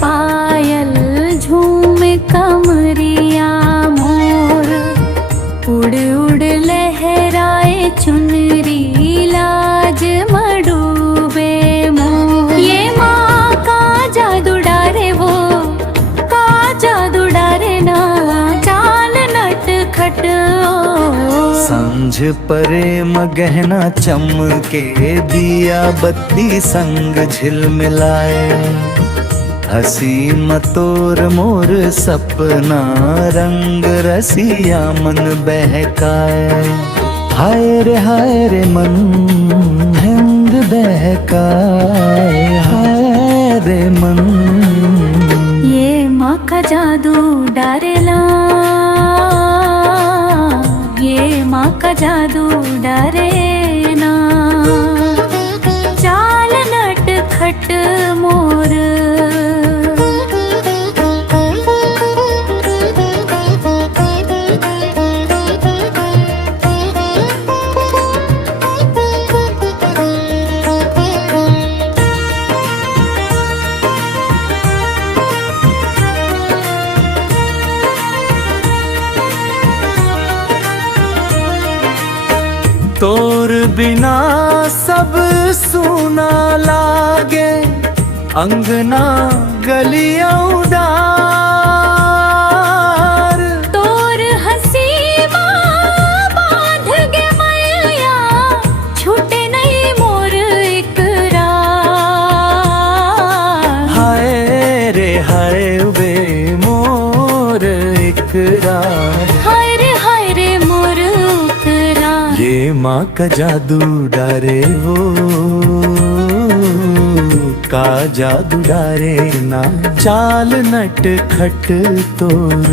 पायल झूम कमरिया मोर, उड़ उड़ लहराए चुनरी लाज मडूबे मोर। ये माँ का जादू डारे वो, का जादू डारे ना, चाल नट खट सांझ परे मगहना चमके, दिया बत्ती संग झिलमिलाए। हसी मतोर मोर सपना, रंग रसिया मन बहकाए। हाय रे मन हिंद बहकाए, हाय रे मन। ये माँ का जादू डारेला, ये माँ का जादू डरे ना, चाल नट खट मोर। तोर बिना सब सूना लागे, अंगना गलियां उदार। तोर हसी बांध गे मैया, छूटे नहीं मोर इकरार। हाय वे मोर इकरार, हाय रे मोर इकरार। ये माँ का जादू डारे वो, का जादू डारे ना, चाल नट खट तोर।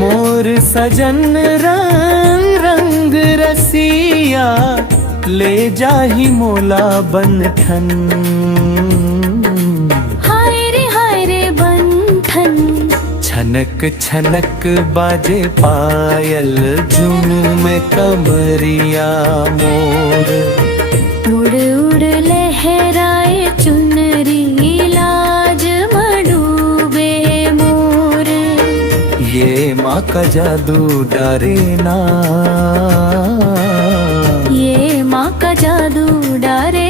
मोर सजन रंग रंग रसिया, ले जाही मोला बंधन। हाय रे बंधन। छनक छनक बाजे पायल, झूम कमरिया मोर। उड़ उड़ लहराए चुनरी लाज मडूबे मोर। ये माँ का जादू डारे ना, ये माँ का जादू डारे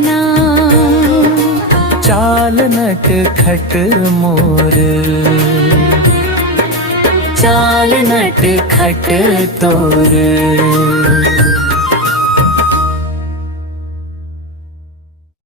ना, चाल नट खट मोर। चाल नट खट तोर।